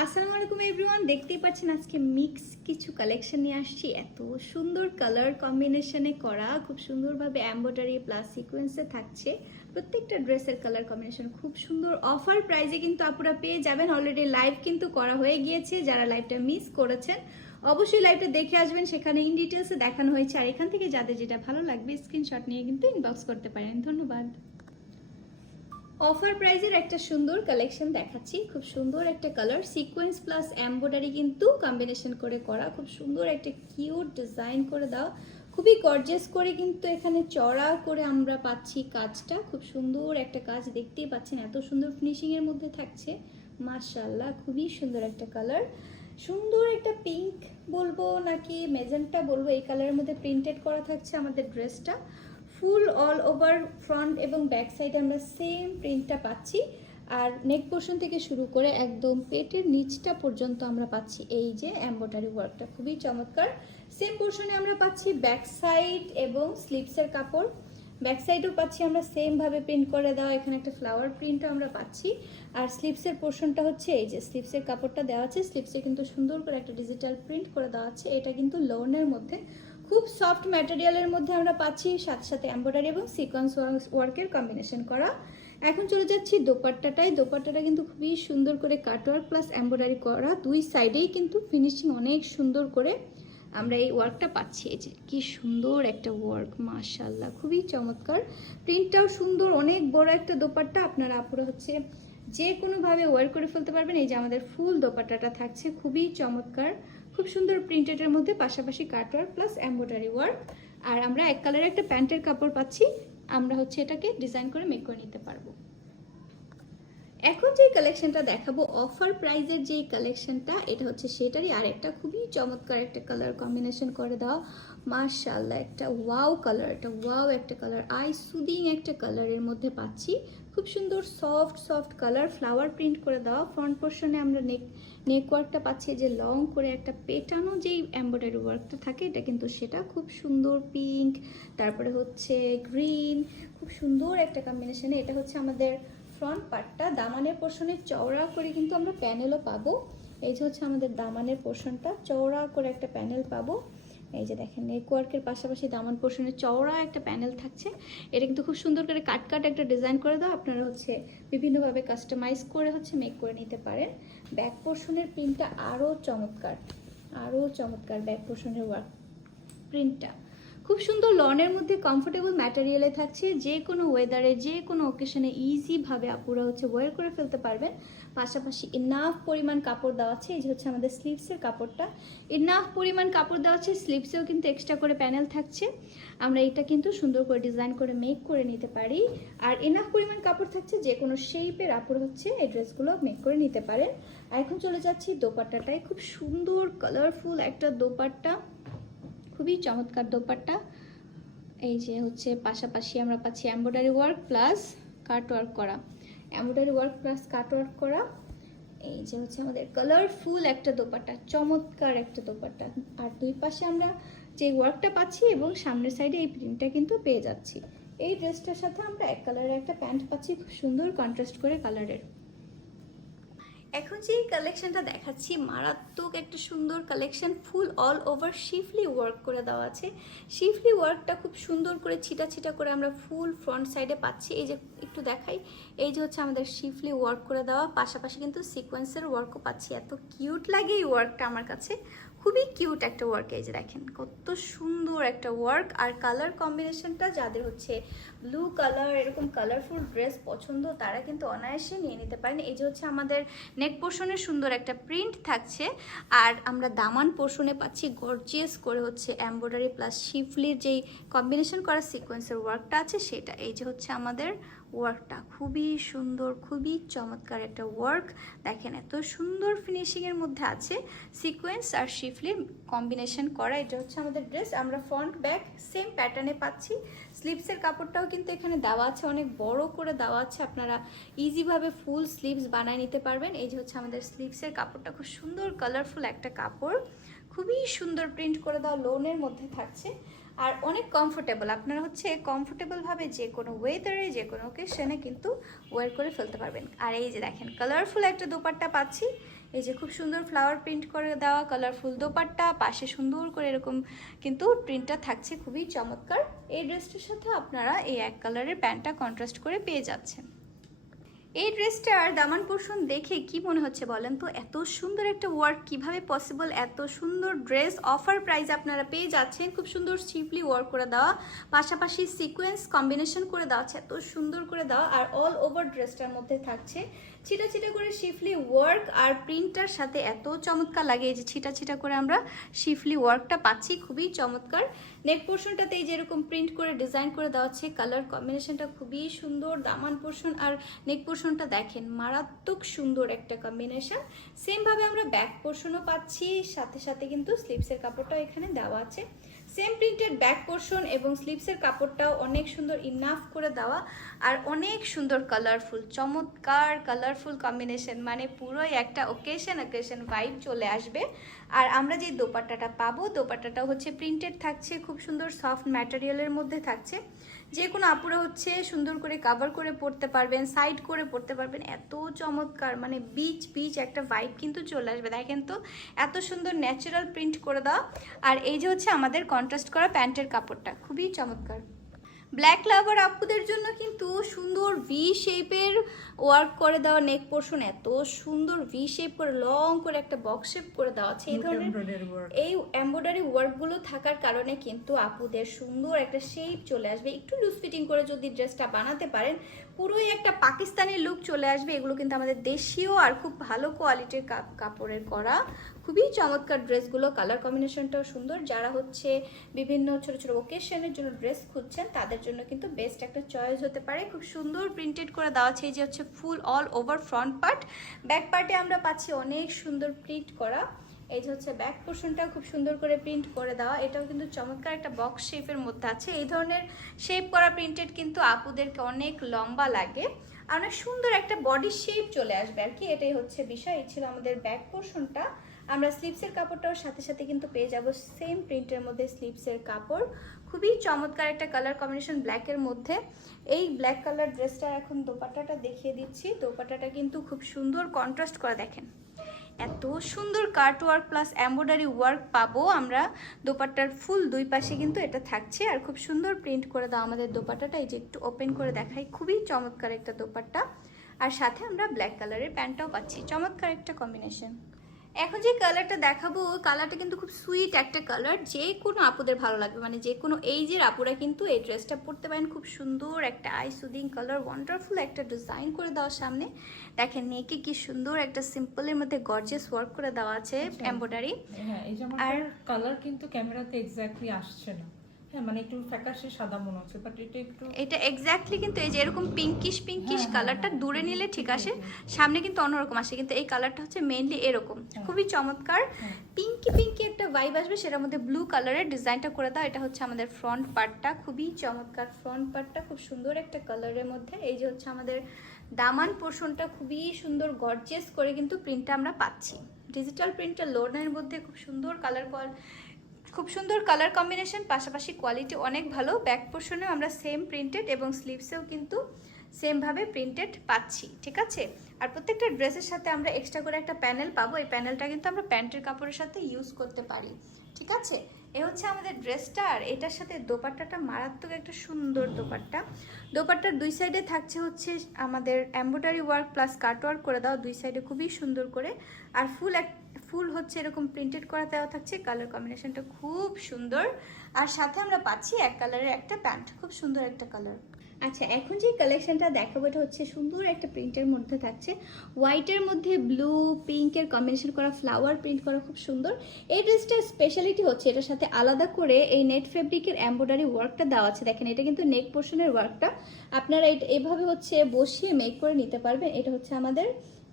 আসসালামু আলাইকুম এভরিওয়ান, দেখতেই পাচ্ছেন আজকে মিক্স কিছু কালেকশন নিয়ে আসছি। এত সুন্দর কালার কম্বিনেশনে করা, খুব সুন্দরভাবে এমব্রয়ডারি প্লাস সিকোয়েন্সে থাকছে। প্রত্যেকটা ড্রেসের কালার কম্বিনেশন খুব সুন্দর। অফার প্রাইসে কিন্তু আপুরা পেয়ে যাবেন। অলরেডি লাইভ কিন্তু করা হয়ে গিয়েছে, যারা লাইভটা মিস করেছেন অবশ্যই লাইভটা দেখে আসবেন, সেখানে ইন ডিটেলসে দেখানো হয়েছে। আর এখান থেকে যাদের যেটা ভালো লাগবে স্ক্রিনশট নিয়ে কিন্তু ইনবক্স করতে পারেন। ধন্যবাদ। অফার প্রাইজের একটা সুন্দর কালেকশন দেখাচ্ছি। খুব সুন্দর একটা কালার, সিকোয়েন্স প্লাস এমব্রয়ডারি কিন্তু কম্বিনেশন করে করা, খুব সুন্দর একটা কিউট ডিজাইন করে দাও। খুবই গর্জিয়াস করে কিন্তু এখানে চড়া করে আমরা পাচ্ছি কাজটা। খুব সুন্দর একটা কাজ, দেখতেই পাচ্ছেন এত সুন্দর ফিনিশিং এর মধ্যে থাকছে। মাশাআল্লাহ, খুবই সুন্দর একটা কালার। সুন্দর একটা পিঙ্ক বলবো নাকি মেজেন্টা বলবো, এই কালারের মধ্যে প্রিন্টেড করা থাকছে আমাদের ড্রেসটা। ফুল অল ওভার ফ্রন্ট এবং ব্যাক সাইডে আমরা সেম প্রিন্টটা পাচ্ছি। আর নেক পোর্শন থেকে শুরু করে একদম পেটের নিচটা পর্যন্ত আমরা পাচ্ছি এই যে এমব্রয়ডারি ওয়ার্কটা, খুবই চমৎকার। সেম পোর্শনে আমরা পাচ্ছি ব্যাক সাইড এবং স্লিভসের কাপড়। ব্যাক সাইডও পাচ্ছি আমরা সেম ভাবে প্রিন্ট করে দেওয়া, এখানে একটা ফ্লাওয়ার প্রিন্টও আমরা পাচ্ছি। আর স্লিভসের পোর্শনটা হচ্ছে এই যে স্লিভসের কাপড়টা দেওয়া আছে, স্লিভসে কিন্তু সুন্দর করে একটা ডিজিটাল প্রিন্ট করে দেওয়া আছে। এটা কিন্তু লোনের মধ্যে খুব সফট ম্যাটেরিয়ালের মধ্যে আমরা পাচ্ছি, সাথে সাথে এমব্রয়ডারি এবং সিকোয়েন্স ওয়ার্কের কম্বিনেশন করা। এখন চলে যাচ্ছি দোপাট্টাটায়। দোপাট্টাটা কিন্তু খুবই সুন্দর করে কাটওয়ার্ক প্লাস এমব্রয়ডারি করা, দুই সাইডেই কিন্তু ফিনিশিং অনেক সুন্দর করে আমরা এই ওয়ার্কটা পাচ্ছি। এই যে কি সুন্দর একটা ওয়ার্ক, মাশাআল্লাহ, খুবই চমৎকার। প্রিন্টটাও সুন্দর, অনেক বড় একটা দোপাট্টা। আপনারা আপুরা হচ্ছে যে কোনোভাবে ওয়ার করে ফেলতে পারবেন। এই যে আমাদের ফুল দোপাট্টাটা থাকছে, খুবই চমৎকার, খুব সুন্দর প্রিন্টেডের মধ্যে পাশাপাশি কাটওয়ার্ক প্লাস এমব্রয়ডারি ওয়ার্ক। আর আমরা এক কালারের একটা প্যান্টের কাপড় পাচ্ছি, আমরা হচ্ছে এটাকে ডিজাইন করে মেক করে নিতে পারবো। এখন যে কালেকশনটা দেখাবো অফার প্রাইজের যে কালেকশনটা, এটা হচ্ছে সেটারই আর একটা খুবই চমৎকার একটা কালার কম্বিনেশন করে দাও। মাশাআল্লাহ, একটা ওয়াও কালার, একটা ওয়াও একটা কালার, আই সুদিং একটা কালারের মধ্যে পাচ্ছি। খুব সুন্দর soft soft colour, flower print করে দেওয়া। ফ্রন্ট পোর্শনে আমরা নেক ওয়ার্কটা পাচ্ছি, যে লং করে একটা পেটানো যেই এমব্রয়ডারি ওয়ার্কটা থাকে, এটা কিন্তু সেটা খুব সুন্দর পিঙ্ক, তারপরে হচ্ছে গ্রিন, খুব সুন্দর একটা কম্বিনেশনে। এটা হচ্ছে আমাদের ফ্রন্ট পার্টটা। দামানের পোর্শনে চওড়া করে কিন্তু আমরা প্যানেলও পাবো। এই যে হচ্ছে আমাদের দামানের পোর্শনটা, চওড়া করে একটা প্যানেল পাবো। এই যে দেখেন নেকওয়ার্কের পাশাপাশি দামান পোর্শনে চওড়া একটা প্যানেল থাকছে। এটা কিন্তু খুব সুন্দর করে কাট কাট একটা ডিজাইন করে দাও। আপনারা হচ্ছে বিভিন্নভাবে কাস্টমাইজ করে হচ্ছে মেক করে নিতে পারেন। ব্যাক পোর্শনের প্রিন্টটা আরও চমৎকার, আরও চমৎকার। ব্যাক পোর্শনের ওয়ার্ক প্রিন্টটা খুব সুন্দর, লনের মধ্যে কমফোর্টেবল ম্যাটেরিয়ালে থাকছে। যে কোনো ওয়েদারে যে কোনো অকেশনে ইজিভাবে আপুরা হচ্ছে ওয়ার করে ফেলতে পারবেন। পাশাপাশি ইনাফ পরিমাণ কাপড় দেওয়া আছে। এই যে হচ্ছে আমাদের স্লিভসের কাপড়টা, ইনাফ পরিমাণ কাপড় দেওয়া আছে। স্লিভসেও কিন্তু এক্সট্রা করে প্যানেল থাকছে, আমরা এটা কিন্তু সুন্দর করে ডিজাইন করে মেক করে নিতে পারি। আর ইনাফ পরিমাণ কাপড় থাকছে, যে কোনো শেপের আপুর হচ্ছে এই ড্রেসগুলো মেক করে নিতে পারেন। এখন চলে যাচ্ছি দোপাট্টাটায়। খুব সুন্দর কালারফুল একটা দোপাট্টা, খুবই চমৎকার দোপাট্টা। এই যে হচ্ছে পাশাপাশি আমরা পাচ্ছি embroidery work plus cut work করা, embroidery work plus cut work করা। এই যে হচ্ছে আমাদের কালারফুল একটা দোপাট্টা, চমৎকার একটা দোপাট্টা। আর দুই পাশে আমরা যে ওয়ার্কটা পাচ্ছি এবং সামনের সাইডে এই প্রিন্টটা কিন্তু পেয়ে যাচ্ছি। এই ড্রেসটার সাথে আমরা এক কালারের একটা প্যান্ট পাচ্ছি, খুব সুন্দর কন্ট্রাস্ট করে কালারের। এখন যে কালেকশনটা দেখাচ্ছি মারাত্মক একটা সুন্দর কালেকশন, ফুল অল ওভার শিফলি ওয়ার্ক করে দেওয়া আছে। শিফলি ওয়ার্কটা খুব সুন্দর করে ছিটা ছিটা করে আমরা ফুল ফ্রন্ট সাইডে পাচ্ছি। এই যে একটু দেখাই, এই যে হচ্ছে আমাদের শিফলি ওয়ার্ক করে দেওয়া, পাশাপাশি কিন্তু সিকোয়েন্সের ওয়ার্কও পাচ্ছি। এত কিউট লাগে এই ওয়ার্কটা আমার কাছে, খুবই কিউট একটা ওয়ার্ক। এই যে দেখেন কত সুন্দর একটা ওয়ার্ক। আর কালার কম্বিনেশনটা যাদের হচ্ছে ব্লু কালার, এরকম কালারফুল ড্রেস পছন্দ, তারা কিন্তু অনায়াসে নিয়ে নিতে পারেন। এই যে হচ্ছে আমাদের নেক পোর্শনে সুন্দর একটা প্রিন্ট থাকছে। আর আমরা দামান পোর্শনে পাচ্ছি গর্জিয়াস করে হচ্ছে এমব্রয়ডারি প্লাস শিফলির যেই কম্বিনেশন করা সিকোয়েন্সের ওয়ার্কটা আছে সেটা। এই যে হচ্ছে আমাদের ওয়ার্কটা, খুবই সুন্দর, খুবই চমৎকার একটা ওয়ার্ক। দেখেন এত সুন্দর ফিনিশিংয়ের মধ্যে আছে, সিকোয়েন্স আর শিফলির কম্বিনেশন করা। এটা হচ্ছে আমাদের ড্রেস, আমরা ফ্রন্ট ব্যাক সেম প্যাটার্নে পাচ্ছি। স্লিভসের কাপড়টাও কিন্তু এখানে দেওয়া আছে, অনেক বড় করে দেওয়া আছে, আপনারা ইজিভাবে ফুল স্লিভস বানিয়ে নিতে পারবেন। এই যে হচ্ছে আমাদের স্লিভসের কাপড়টা, খুব সুন্দর কালারফুল একটা কাপড়, খুবই সুন্দর প্রিন্ট করে দেওয়া, লোনের মধ্যে থাকছে। আর অনেক কমফোর্টেবল, আপনারা হচ্ছে কমফোর্টেবলভাবে যে কোনো ওয়েদারে যে কোনো ওকেশনে কিন্তু ওয়্যার করে ফেলতে পারবেন। আর এই যে দেখেন কালারফুল একটা দোপাট্টা পাচ্ছি, এই যে খুব সুন্দর ফ্লাওয়ার প্রিন্ট করে দেওয়া কালারফুল দোপাট্টা, পাশে সুন্দর করে এরকম কিন্তু প্রিন্টটা থাকছে, খুবই চমৎকার। এই ড্রেসটার সাথে আপনারা এই এক কালারের প্যান্টটা কন্ট্রাস্ট করে পেয়ে যাচ্ছেন। এই ড্রেসটার দামান পোর্শন দেখে কি মনে হচ্ছে বলেন তো? এত সুন্দর একটা ওয়ার্ক কিভাবে পসিবল? এত সুন্দর ড্রেস অফার প্রাইস আপনারা পেয়ে যাচ্ছেন। খুব সুন্দর সিম্পলি ওয়ার্ক করে দেওয়া, পাশাপাশি সিকোয়েন্স কম্বিনেশন করে দেওয়া আছে, এত সুন্দর করে দেওয়া। আর অল ওভার ড্রেসটার মধ্যে থাকছে ছিটা ছিটা করে শিফলি ওয়ার্ক, আর প্রিন্টটার সাথে এত চমৎকার লাগে। এই যে ছিটা ছিটা করে আমরা শিফলি ওয়ার্কটা পাচ্ছি, খুবই চমৎকার। নেক পোর্শনটাতে এই যে এরকম প্রিন্ট করে ডিজাইন করে দেওয়া আছে, কালার কম্বিনেশনটা খুবই সুন্দর। দামান পোর্শন আর নেক পোর্শনটা দেখেন মারাত্মক সুন্দর একটা কম্বিনেশন। সেমভাবে আমরা ব্যাক পোর্শনও পাচ্ছি, সাথে সাথে কিন্তু স্লিভসের কাপড়টাও এখানে দেওয়া আছে। সেম প্রিন্টেড ব্যাক পোর্শন এবং স্লিভসের কাপড়টাও অনেক সুন্দর ইনাফ করে দেওয়া, আর অনেক সুন্দর কালারফুল, চমৎকার কালারফুল কম্বিনেশন, মানে পুরোই একটা ওকেশন ভাইব চলে আসবে। আর আমরা যে দোপাট্টাটা পাবো, দোপাট্টাটা হচ্ছে প্রিন্টেড থাকছে, খুব সুন্দর সফট ম্যাটেরিয়ালের মধ্যে থাকছে। যে কোনো আপুরা হচ্ছে সুন্দর করে কাভার করে পরতে পারবেন, সাইড করে পরতে পারবেন, এত চমৎকার, মানে বিচ একটা ভাইব কিন্তু চলে আসবে। দেখেন তো এত সুন্দর ন্যাচারাল প্রিন্ট করে দেওয়া। আর এই যে হচ্ছে আমাদের কন্ট্রাস্ট করা প্যান্টের কাপড়টা খুবই চমৎকার। ব্ল্যাক লাভার আপুদের জন্য কিন্তু সুন্দর ভি শেপের ওয়ার্ক করে দেওয়া নেক পোর্শন, এত সুন্দর ভি শেপ করে লং করে একটা বক্স শেপ করে দেওয়া আছে। এই ধরনের এই এমব্রয়ডারি ওয়ার্কগুলো থাকার কারণে কিন্তু আপুদের সুন্দর একটা শেপ চলে আসবে। একটু লুজ ফিটিং করে যদি ড্রেসটা বানাতে পারেন পুরোই একটা পাকিস্তানি লুক চলে আসবে। এগুলো কিন্তু আমাদের দেশীয় আর খুব ভালো কোয়ালিটির কাপড়ের করা, খুবই চমৎকার ড্রেসগুলো। কালার কম্বিনেশনটাও সুন্দর। যারা হচ্ছে বিভিন্ন ছোট ছোট ওকেশনের জন্য ড্রেস খুঁজছেন তাদের জন্য কিন্তু বেস্ট একটা চয়েস হতে পারে। খুব সুন্দর প্রিন্টেড করে দেওয়া আছে, এই যে হচ্ছে ফুল all over front part. Back পার্টে আমরা পাচ্ছি অনেক সুন্দর প্রিন্ট করা, এই যে হচ্ছে ব্যাক পোর্শনটা খুব সুন্দর করে প্রিন্ট করে দেওয়া। এটাও কিন্তু চমৎকার একটা বক্স শেপের মধ্যে আছে। এই ধরনের শেপ করা প্রিন্টেড কিন্তু আপুদেরকে অনেক লম্বা লাগে আর অনেক সুন্দর একটা বডি শেপ চলে আসবে আর কি, এটাই হচ্ছে বিষয়। এই ছিল আমাদের ব্যাক পোর্শনটা। আমরা স্লিভসের কাপড়টাও সাথে সাথে কিন্তু পেয়ে যাব সেম প্রিন্টের মধ্যে স্লিভসের কাপড়, খুবই চমৎকার একটা কালার কম্বিনেশন ব্ল্যাকের মধ্যে। এই ব্ল্যাক কালার ড্রেসটা এখন দোপাট্টাটা দেখিয়ে দিচ্ছি। দোপাট্টাটা কিন্তু খুব সুন্দর কন্ট্রাস্ট করা, দেখেন এত সুন্দর কাট ওয়ার্ক প্লাস এমব্রয়ডারি ওয়ার্ক পাবো আমরা। দোপাট্টার ফুল দুই পাশে কিন্তু এটা থাকছে, আর খুব সুন্দর প্রিন্ট করে দাও আমাদের দোপাট্টাটা। এই যে একটু ওপেন করে দেখাই, খুবই চমৎকার একটা দোপাট্টা, আর সাথে আমরা ব্ল্যাক কালারের প্যান্টটাও পাচ্ছি, চমৎকার একটা কম্বিনেশন। এখন যে কালারটা দেখাবো কালারটা কিন্তু খুব সুইট একটা কালার, যে কোনো আপুদের ভালো লাগবে, মানে যে কোনো এইজের আপুরা কিন্তু এই ড্রেসটা পরতে পারেন। খুব সুন্দর একটা আই সুদিং কালার, ওয়ান্ডারফুল একটা ডিজাইন করে দেওয়া সামনে। দেখেন নেকে কি সুন্দর একটা সিম্পলের মধ্যে গর্জিয়াস ওয়ার্ক করে দেওয়া আছে এমব্রয়ডারি। হ্যাঁ, এই জামাটার কালার কিন্তু ক্যামেরাতে এক্স্যাক্টলি আসছে না। হ্যাঁ, মানে একটু ফ্যাকাশে সাদা মনে হচ্ছে, বাট এটা এক্স্যাক্টলি কিন্তু এই যে এরকম পিঙ্কিশ কালারটা দূরে নিলে ঠিক আসে, সামনে কিন্তু অন্যরকম আসে, কিন্তু এই কালারটা হচ্ছে মেইনলি এরকম, খুবই চমৎকার পিঙ্কি একটা ভাইব আসবে, সেটার মধ্যে ব্লু কালারের ডিজাইনটা করে দাও। এটা হচ্ছে আমাদের ফ্রন্ট পার্টটা, খুবই চমৎকার ফ্রন্ট পার্টটা, খুব সুন্দর একটা কালারের মধ্যে। এই যে হচ্ছে আমাদের দামান পোর্শনটা, খুবই সুন্দর গর্জিয়াস করে কিন্তু প্রিন্টটা আমরা পাচ্ছি, ডিজিটাল প্রিন্টটা লোনের মধ্যে খুব সুন্দর কালার কম্বিনেশন, পাশাপাশি কোয়ালিটি অনেক ভালো। ব্যাক পোর্শনেও আমরা সেম প্রিন্টেড এবং স্লিভসেও কিন্তু সেমভাবে প্রিন্টেড পাচ্ছি, ঠিক আছে। আর প্রত্যেকটা ড্রেসের সাথে আমরা এক্সট্রা করে একটা প্যানেল পাবো, এই প্যানেলটা কিন্তু আমরা প্যান্টের কাপড়ের সাথে ইউজ করতে পারি, ঠিক আছে। এ হচ্ছে আমাদের ড্রেসটা, আর এটার সাথে দোপাট্টাটা মারাত্মক একটা সুন্দর দোপাট্টা। দোপাট্টার দুই সাইডে থাকছে হচ্ছে আমাদের embroidery work plus cut work করে দাও দুই সাইডে খুবই সুন্দর করে, আর ফুল হচ্ছে এরকম প্রিন্টেড করা দেওয়া থাকছে। কালার কম্বিনেশনটা খুব সুন্দর, আর সাথে আমরা পাচ্ছি এক কালারের একটা প্যান্ট, খুব সুন্দর একটা কালার। আচ্ছা, এখন যে কালেকশনটা দেখাবো এটা হচ্ছে সুন্দর একটা প্রিন্টের মধ্যে থাকছে, হোয়াইটের মধ্যে ব্লু পিঙ্কের কম্বিনেশন করা ফ্লাওয়ার প্রিন্ট করা, খুব সুন্দর। এই ড্রেসটার স্পেশালিটি হচ্ছে এটার সাথে আলাদা করে এই নেট ফেব্রিকের এমব্রয়ডারি ওয়ার্কটা দেওয়া আছে। দেখেন এটা কিন্তু নেক পোর্শনের ওয়ার্কটা, আপনারা এভাবে হচ্ছে বসিয়ে মেক করে নিতে পারবেন। এটা হচ্ছে আমাদের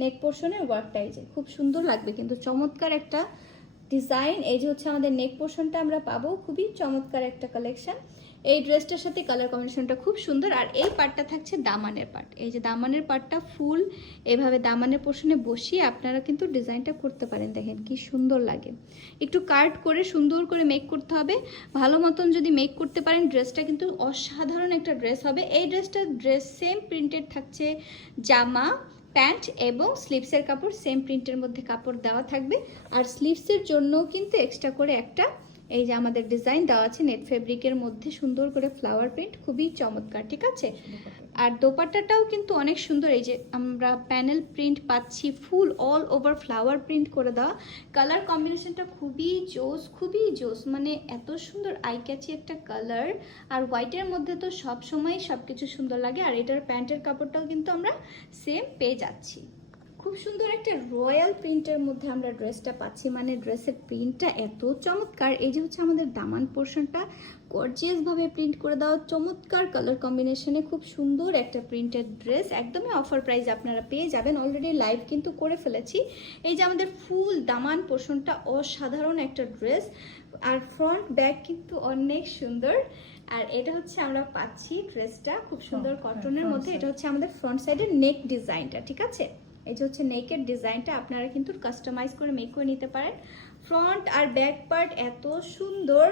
নেক পোর্শনের ওয়ার্কটা, এই যে খুব সুন্দর লাগবে কিন্তু, চমৎকার একটা ডিজাইন। এই যে হচ্ছে আমাদের নেক পোর্শনটা আমরা পাবো, খুবই চমৎকার একটা কালেকশন। এই ড্রেসটার সাথে কালার কম্বিনেশনটা খুব সুন্দর। আর এই পার্টটা থাকছে দামানের পার্ট, এই যে দামানের পার্টটা ফুল এভাবে দামানের পোর্শনে বসিয়ে আপনারা কিন্তু ডিজাইনটা করতে পারেন। দেখেন কি সুন্দর লাগে, একটু কাট করে সুন্দর করে মেক করতে হবে। ভালো মতন যদি মেক করতে পারেন ড্রেসটা কিন্তু অসাধারণ একটা ড্রেস হবে। এই ড্রেস সেম প্রিন্টেড থাকছে, জামা প্যান্ট এবং স্লিভসের কাপড় সেম প্রিন্টের মধ্যে কাপড় দেওয়া থাকবে। আর স্লিভসের জন্য কিন্তু এক্সট্রা করে একটা এই যে আমাদের ডিজাইন দেওয়া আছে নেট ফেব্রিকের মধ্যে সুন্দর করে ফ্লাওয়ার প্রিন্ট, খুবই চমৎকার, ঠিক আছে। আর দোপাট্টাটাও কিন্তু অনেক সুন্দর, এই যে আমরা প্যানেল প্রিন্ট পাচ্ছি, ফুল অল ওভার ফ্লাওয়ার প্রিন্ট করে দেওয়া। কালার কম্বিনেশনটা খুবই জোস, মানে এত সুন্দর আই ক্যাচি একটা কালার। আর হোয়াইটের মধ্যে তো সব সময় সব কিছু সুন্দর লাগে। আর এটার প্যান্টের কাপড়টাও কিন্তু আমরা সেম পেয়ে যাচ্ছি। খুব সুন্দর একটা রয়্যাল প্রিন্টের মধ্যে আমরা ড্রেসটা পাচ্ছি, মানে ড্রেসের প্রিন্টটা এত চমৎকার। এই যে হচ্ছে আমাদের দামান পোর্শনটা গর্জিয়াসভাবে প্রিন্ট করে দেওয়া, চমৎকার কালার কম্বিনেশনে খুব সুন্দর একটা প্রিন্টেড ড্রেস, একদমই অফার প্রাইস আপনারা পেয়ে যাবেন। অলরেডি লাইভ কিন্তু করে ফেলেছি। এই যে আমাদের ফুল দামান পোর্শনটা অসাধারণ একটা ড্রেস, আর ফ্রন্ট ব্যাক কিন্তু অনেক সুন্দর। আর এটা হচ্ছে আমরা পাচ্ছি ড্রেসটা খুব সুন্দর কটনের মধ্যে। এটা হচ্ছে আমাদের ফ্রন্ট সাইডের নেক ডিজাইনটা, ঠিক আছে। এই যে হচ্ছে নেকের ডিজাইনটা আপনারা কিন্তু কাস্টমাইজ করে মেক করে নিতে পারেন। ফ্রন্ট আর ব্যাক পার্ট এত সুন্দর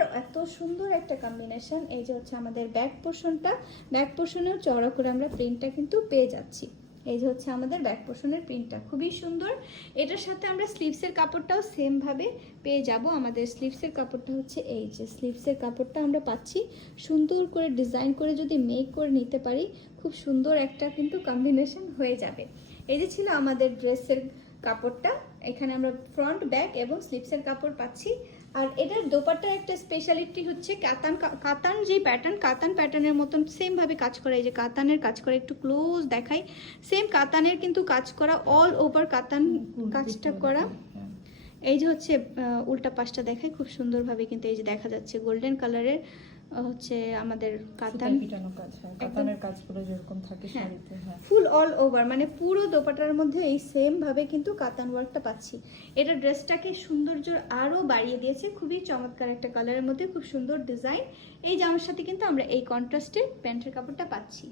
একটা কম্বিনেশন। এই যে হচ্ছে আমাদের ব্যাক পোর্শনটা, ব্যাক পোর্শনেও চড়া করে আমরা প্রিন্টটা কিন্তু পেয়ে যাচ্ছি। এই যে হচ্ছে আমাদের ব্যাক পোর্শনের প্রিন্টটা খুবই সুন্দর। এটার সাথে আমরা স্লিভসের কাপড়টাও সেম ভাবে পেয়ে যাব। আমাদের স্লিভসের কাপড়টা হচ্ছে এই যে স্লিভসের কাপড়টা আমরা পাচ্ছি সুন্দর করে ডিজাইন করে যদি মেক করে নিতে পারি, খুব সুন্দর একটা কিন্তু কম্বিনেশন হয়ে যাবে। এই যে ছিল আমাদের ড্রেসের কাপড়টা, এখানে আমরা ফ্রন্ট ব্যাক এবং স্লিভসের কাপড় পাচ্ছি। আর এটার দোপাট্টার একটা স্পেশালিটি হচ্ছে কাতান যে প্যাটার্ন, কাতান প্যাটার্নের মতন সেম ভাবে কাজ করা। এই যে কাতানের কাজ করা, একটু ক্লোজ দেখাই, সেম কাতানের কিন্তু কাজ করা, অল ওভার কাতান কাজটা করা। এই যে হচ্ছে উল্টা পাশটা দেখাই, খুব সুন্দরভাবে কিন্তু এই যে দেখা যাচ্ছে গোল্ডেন কালারের হচ্ছে আমাদের কাতান পিটানো কাজ, কাতানের কাজগুলো যেরকম থাকে শাড়িতে, ফুল অল ওভার, মানে পুরো দোপাট্টার মধ্যে এই সেম ভাবে কিন্তু কাতান ওয়ার্কটা পাচ্ছি। এটা ড্রেসটাকে সৌন্দর্য আরো বাড়িয়ে দিয়েছে, খুবই চমৎকার একটা কালারের মধ্যে খুব সুন্দর ডিজাইন। এই জামার সাথে কিন্তু আমরা এই কন্ট্রাস্টের প্যান্টের কাপড়টা পাচ্ছি।